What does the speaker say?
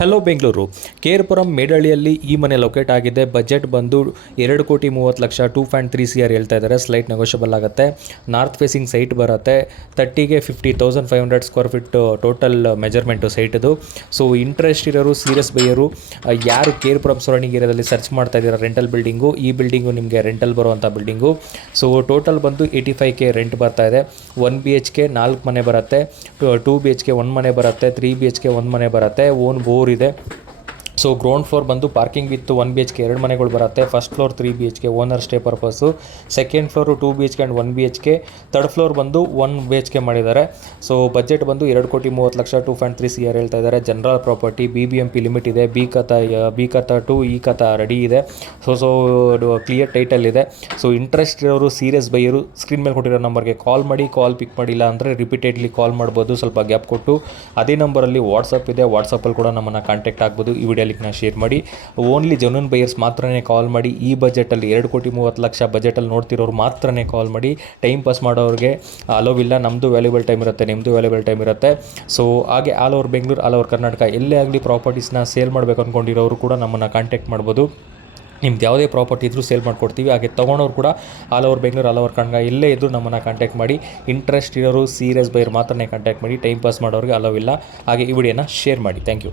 Hello Bengaluru Kerpuram ಮೇಡಳ್ಳಿಯಲ್ಲಿ ಈ ಮನೆ locate ಆಗಿದೆ. ಬಜೆಟ್ ಬಂದು 2,30,00,000 2.3 CR ಹೇಳ್ತಾ ಇದ್ದಾರೆ. ಸ್ಲೈಟ್ ನೆಗೋಷಿಯಬಲ್ ಆಗುತ್ತೆ. ನಾರ್ತ್ ಫೇಸಿಂಗ್ ಸೈಟ್ ಬರುತ್ತೆ. 30ಗೆ 50,500 ಸ್ಕ್ವೇರ್ ಫೀಟ್ ಟೋಟಲ್ ಮೆಜರ್ಮೆಂಟು ಸೈಟದು. ಸೊ ಇಂಟ್ರೆಸ್ಟ್ ಇರೋರು, ಸೀರಿಯಸ್ ಬೈಯರು, ಯಾರು ಕೇರ್ಪುರಂ ಸರೌಂಡಿಂಗ್ ಏರಿಯಾದಲ್ಲಿ ಸರ್ಚ್ ಮಾಡ್ತಾ ಇದ್ದೀರಾ ರೆಂಟಲ್ ಬಿಲ್ಡಿಂಗು, ಈ ಬಿಲ್ಡಿಂಗು ನಿಮಗೆ ರೆಂಟಲ್ ಬರುವಂಥ ಬಿಲ್ಡಿಂಗು. ಸೊ ಟೋಟಲ್ ಬಂದು 85K ರೆಂಟ್ ಬರ್ತಾ ಇದೆ. 1 BHK 4 ಮನೆ ಬರುತ್ತೆ, 2 BHK 1 ಮನೆ ಬರುತ್ತೆ, 3 BHK 1 ಮನೆ ಬರುತ್ತೆ, ಓನ್ ಬೋರ್ ಇದೆ. ಸೊ ಗ್ರೌಂಡ್ ಫ್ಲೋರ್ ಬಂದು ಪಾರ್ಕಿಂಗ್ ವಿತ್ 1 BHK 2 ಮನೆಗಳು ಬರುತ್ತೆ. First floor 3 BHK owner stay purpose, second floor 2 BHK and 1 BHK, third floor ಬಂದು 1 BHK ಮಾಡಿದ್ದಾರೆ. ಸೊ ಬಜೆಟ್ ಬಂದು 2,30,00,000 2.3 CR ಹೇಳ್ತಾ ಇದ್ದಾರೆ. ಜನರಲ್ ಪ್ರಾಪರ್ಟಿ, BBMP ಲಿಮಿಟ್ ಇದೆ, ಬಿ ಖಾತಾ ಟು ಈ ಖಾತಾ ರೆಡಿ ಇದೆ. ಸೊ ಕ್ಲಿಯರ್ ಟೈಟಲ್ ಇದೆ. ಸೊ ಇಂಟ್ರೆಸ್ಟ್ ಇರೋರು, ಸೀರಿಯಸ್ ಬೈಯರು ಸ್ಕ್ರೀನ್ ಮೇಲೆ ಕೊಟ್ಟಿರೋ ನಂಬರ್ಗೆ ಕಾಲ್ ಮಾಡಿ. ಕಾಲ್ ಪಿಕ್ ಮಾಡಿಲ್ಲ ಅಂದರೆ ರಿಪೀಟೆಡ್ಲಿ ಕಾಲ್ ಮಾಡ್ಬೋದು, ಸ್ವಲ್ಪ ಗ್ಯಾಪ್ ಕೊಟ್ಟು. ಅದೇ ನಂಬರಲ್ಲಿ ವಾಟ್ಸಪ್ ಇದೆ, ವಾಟ್ಸಪ್ಪಲ್ಲಿ ಕೂಡ ನಮ್ಮನ್ನು ಕಾಂಟ್ಯಾಕ್ಟ್ ಆಗ್ಬೋದು. ಈ ವಿಡಿಯೋ ಲಿಂಕ್ನ ಶೇರ್ ಮಾಡಿ. ಓನ್ಲಿ ಜೆನ್ಯೂನ್ ಬೈಯರ್ಸ್ ಮಾತ್ರನೇ ಕಾಲ್ ಮಾಡಿ. ಈ ಬಜೆಟಲ್ಲಿ 2,30,00,000 ಬಜೆಟಲ್ಲಿ ನೋಡ್ತಿರೋರು ಮಾತ್ರನೇ ಕಾಲ್ ಮಾಡಿ. ಟೈಮ್ ಪಾಸ್ ಮಾಡೋರಿಗೆ ಅಲೋವಿಲ್ಲ. ನಮ್ಮದು ವ್ಯಾಲ್ಯೂಬಲ್ ಟೈಮ್ ಇರುತ್ತೆ, ನಿಮ್ಮದು ವ್ಯಾಲ್ಯೂಬಲ್ ಟೈಮ್ ಇರುತ್ತೆ. ಸೊ ಹಾಗೆ all over Bengaluru, all over Karnataka ಎಲ್ಲೇ ಆಗಲಿ ಪ್ರಾಪರ್ಟೀಸ್ನ ಸೇಲ್ ಮಾಡಬೇಕು ಅಂದ್ಕೊಂಡಿರೋರು ಕೂಡ ನಮ್ಮನ್ನು ಕಾಂಟ್ಯಾಕ್ಟ್ ಮಾಡ್ಬೋದು. ನಿಮ್ದು ಯಾವುದೇ ಪ್ರಾಪರ್ಟಿ ಇದ್ದರೂ ಸೇಲ್ ಮಾಡಿಕೊಡ್ತೀವಿ. ಹಾಗೆ ತೊಗೊಳೋರು ಕೂಡ all over Bengaluru, all over Karnataka ಎಲ್ಲೇ ಇದ್ದರೂ ನಮ್ಮನ್ನು ಕಾಂಟ್ಯಾಕ್ಟ್ ಮಾಡಿ. ಇಂಟ್ರೆಸ್ಟ್ ಇರೋರು, ಸೀರಿಯಸ್ ಬೈಯರ್ ಮಾತ್ರನೇ ಕಾಂಟ್ಯಾಕ್ಟ್ ಮಾಡಿ. ಟೈಮ್ ಪಾಸ್ ಮಾಡೋರಿಗೆ ಅಲೋವಿಲ್ಲ. ಹಾಗೆ ಈ ವಿಡಿಯೋನ ಶೇರ್ ಮಾಡಿ. Thank you.